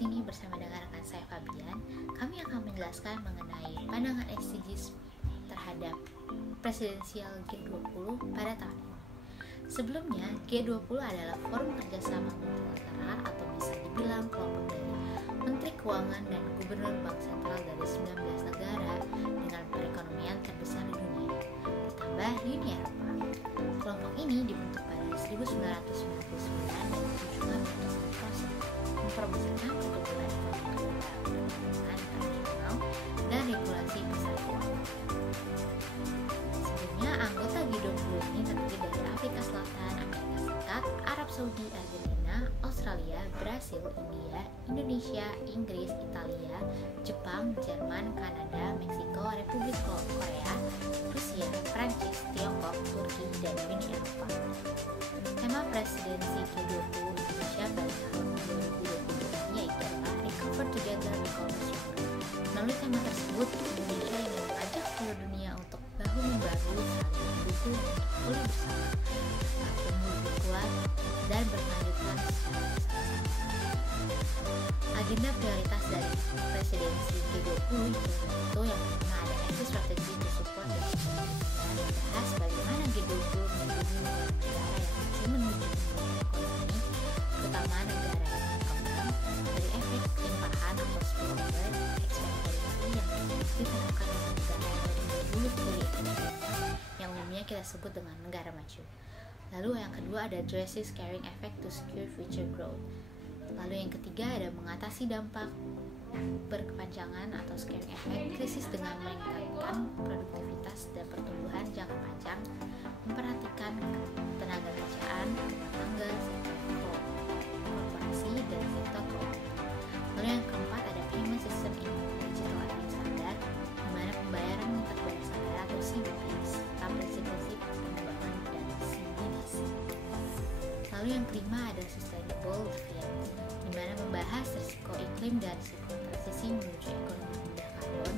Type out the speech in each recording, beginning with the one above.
sini bersama dengan rekan saya Fabian. Kami akan menjelaskan mengenai pandangan SDGs terhadap presidensial G20 pada tahun ini. Sebelumnya, G20 adalah forum kerjasama multilateral atau bisa dibilang kelompok dari Menteri Keuangan dan Gubernur Bank Sentral dari 19 negara dengan perekonomian terbesar di dunia, ditambah Uni Eropa. Kelompok ini dibentuk pada 1999 dan ditujukan untuk mempromosikan pertumbuhan ekonomi internasional dan regulasi pasar keuangan. Sebelumnya, anggota G20 ini terdiri dari Afrika Selatan, Amerika Serikat, Arab Saudi, Argentina, Australia, Brasil, India, Indonesia, Inggris, Italia, Jepang, Jerman, Kanada, Meksiko, Republik Korea, Rusia, Prancis, Tiongkok, Turki, dan Uni Eropa. Tema presidensi G20 Indonesia pada tahun 2020 yaitu Recover Together, Recover Stronger. Melalui tema tersebut, Indonesia ingin mengajak seluruh dunia untuk bahu-membahu saling mendukung untuk pulih bersama, tumbuh lebih kuat, dan berkelanjutan secara bersama. Agenda prioritas dari presidensi G20 itu yang pertama ada exit strategy to support the dan membahas bagaimana G20 melindungi negara yang masih menuju ekonomi, terutama negara yang berkembang, dari efek limpahan atau spillover export policy yang diterapkan oleh negara yang dulu pulih yang umumnya kita sebut dengan negara maju. Lalu yang kedua ada addresses carrying effect to secure future growth. Lalu yang ketiga ada mengatasi dampak berkepanjangan atau scaring effect krisis dengan meningkatkan produktivitas dan pertumbuhan jangka panjang, memperhatikan tenaga kerjaan, rumah tangga, sektor korporasi, dan sektor keuangan. Lalu yang keempat ada payment system in digital admin standard, di mana pembayaran lintas batas standar atau CBDC serta prinsip-prinsip pengembangan dan CBDC. Lalu yang kelima ada sustainable finance, di mana membahas risiko iklim dan risiko transisi menuju ekonomi rendah karbon,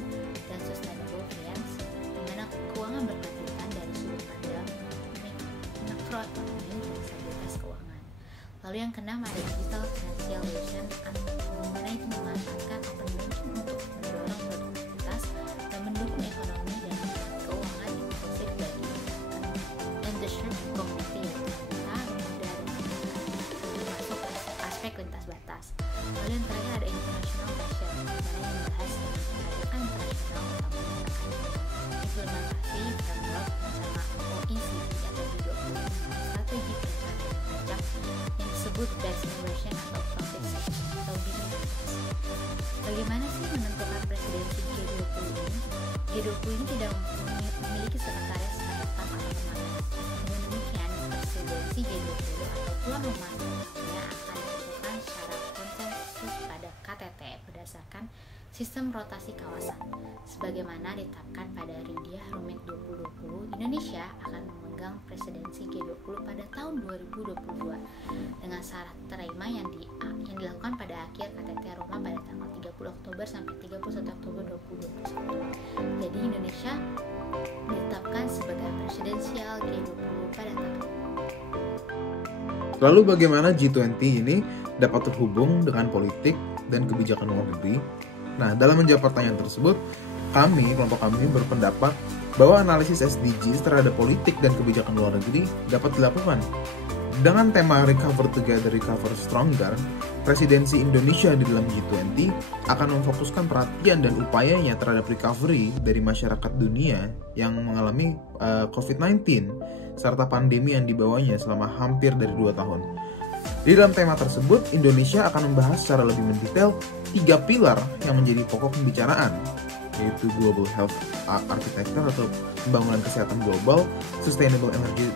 dan sustainable finance, di mana keuangan berkelanjutan dari sudut pandang makroekonomi dan stabilitas keuangan. Lalu yang keenam ada digital financialization, di mana itu memanfaatkan open banking untuk mendorong produktivitas dan mendukung ekonomi dan keuangan inklusif bagi underserved community yang termasuk aspek lintas batas. Lalu yang terakhir ada international fashion, di mana membahas pendidikan internasional utama implementasi framework bersama OECD atau G20 strategi perencanaan pajak yang disebut best innovation atau profit atau BIPS. Bagaimana sih menentukan presidensi G20 ini? G20 ini tidak memiliki sekretaris tetap atau permanen. Dengan demikian, presidensi G20 atau tuan rumah selanjutnya akan dilakukan secara konsensus pada KTT berdasarkan sistem rotasi kawasan. Sebagaimana ditetapkan pada Ridha Rumit 2020, Indonesia akan memegang presidensi G20 pada tahun 2022 dengan syarat terima yang dilakukan pada akhir KTT Roma pada tanggal 30 Oktober sampai 31 Oktober 2021. Jadi Indonesia ditetapkan sebagai presidensial G20 pada tahun ini. Lalu bagaimana G20 ini dapat terhubung dengan politik dan kebijakan luar negeri? Nah, dalam menjawab pertanyaan tersebut, kelompok kami berpendapat bahwa analisis SDGs terhadap politik dan kebijakan luar negeri dapat dilakukan. Dengan tema Recover Together, Recover Stronger, presidensi Indonesia di dalam G20 akan memfokuskan perhatian dan upayanya terhadap recovery dari masyarakat dunia yang mengalami COVID-19 serta pandemi yang dibawanya selama hampir dari 2 tahun. Di dalam tema tersebut, Indonesia akan membahas secara lebih mendetail 3 pilar yang menjadi pokok pembicaraan, yaitu Global Health Architecture atau pembangunan kesehatan global, Sustainable Energy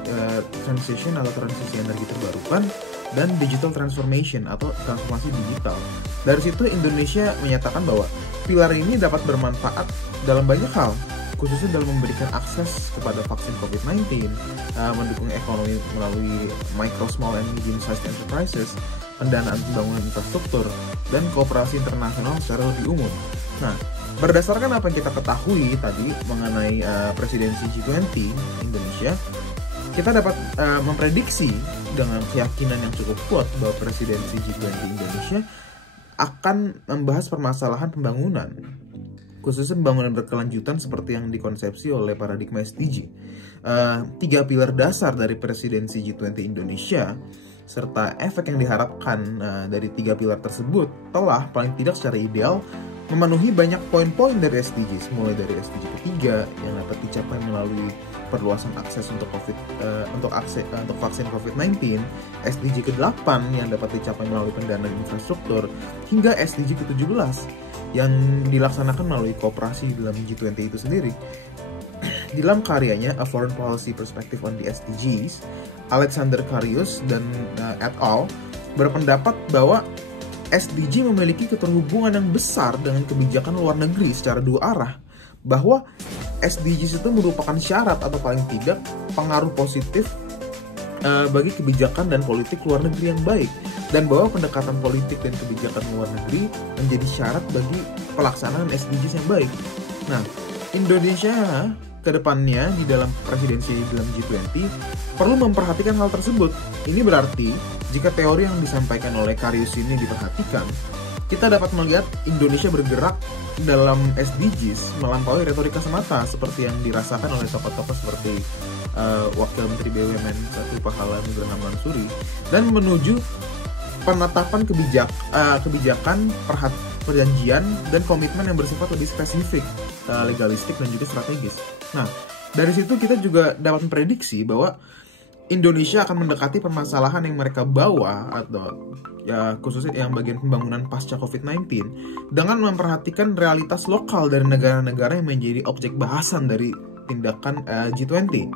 Transition atau transisi energi terbarukan, dan Digital Transformation atau transformasi digital. Dari situ Indonesia menyatakan bahwa pilar ini dapat bermanfaat dalam banyak hal, khususnya dalam memberikan akses kepada vaksin COVID-19, mendukung ekonomi melalui micro, small, and medium-sized enterprises, pendanaan pembangunan infrastruktur, dan kooperasi internasional secara lebih umum. Nah, berdasarkan apa yang kita ketahui tadi mengenai presidensi G20 Indonesia, kita dapat memprediksi dengan keyakinan yang cukup kuat bahwa presidensi G20 Indonesia akan membahas permasalahan pembangunan, khususnya pembangunan berkelanjutan seperti yang dikonsepsi oleh paradigma SDG. 3 pilar dasar dari presidensi G20 Indonesia serta efek yang diharapkan dari 3 pilar tersebut telah paling tidak secara ideal memenuhi banyak poin-poin dari SDGs, mulai dari SDG ketiga yang dapat dicapai melalui perluasan akses untuk vaksin COVID-19, SDG ke-8 yang dapat dicapai melalui pendanaan infrastruktur, hingga SDG ke-17 yang dilaksanakan melalui kooperasi dalam G20 itu sendiri. Dalam karyanya A Foreign Policy Perspective on the SDGs, Alexander Carius dan et al. Berpendapat bahwa SDG memiliki keterhubungan yang besar dengan kebijakan luar negeri secara dua arah, bahwa SDGs itu merupakan syarat atau paling tidak pengaruh positif bagi kebijakan dan politik luar negeri yang baik, dan bahwa pendekatan politik dan kebijakan luar negeri menjadi syarat bagi pelaksanaan SDGs yang baik. Nah, Indonesia ke depannya di dalam presidensi dalam G20 perlu memperhatikan hal tersebut. Ini berarti jika teori yang disampaikan oleh Carius ini diperhatikan, kita dapat melihat Indonesia bergerak dalam SDGs melampaui retorika semata seperti yang dirasakan oleh tokoh-tokoh seperti Wakil Menteri BUMN Satu Pahala Nugraha Mansuri, dan menuju penetapan kebijakan perjanjian dan komitmen yang bersifat lebih spesifik, legalistik dan juga strategis. Nah, dari situ kita juga dapat memprediksi bahwa Indonesia akan mendekati permasalahan yang mereka bawa atau ya khususnya yang bagian pembangunan pasca COVID-19 dengan memperhatikan realitas lokal dari negara-negara yang menjadi objek bahasan dari tindakan G20.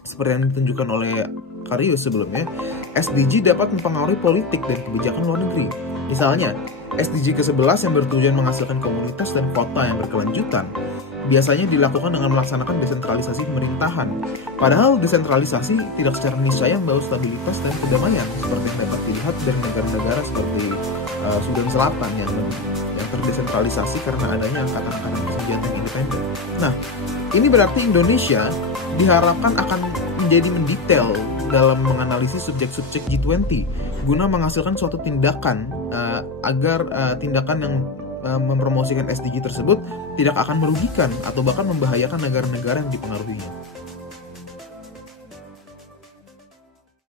Seperti yang ditunjukkan oleh Carius sebelumnya, SDG dapat mempengaruhi politik dan kebijakan luar negeri. Misalnya, SDG ke-11 yang bertujuan menghasilkan komunitas dan kota yang berkelanjutan biasanya dilakukan dengan melaksanakan desentralisasi pemerintahan. Padahal desentralisasi tidak secara niscaya membawa stabilitas dan kedamaian seperti yang dapat dilihat dari negara-negara seperti Sudan Selatan yang terdesentralisasi karena adanya angkatan-angkatan bersenjata yang independen. Nah, ini berarti Indonesia diharapkan akan menjadi mendetail dalam menganalisis subjek-subjek G20 guna menghasilkan suatu tindakan agar tindakan yang mempromosikan SDG tersebut tidak akan merugikan atau bahkan membahayakan negara-negara yang dipengaruhinya.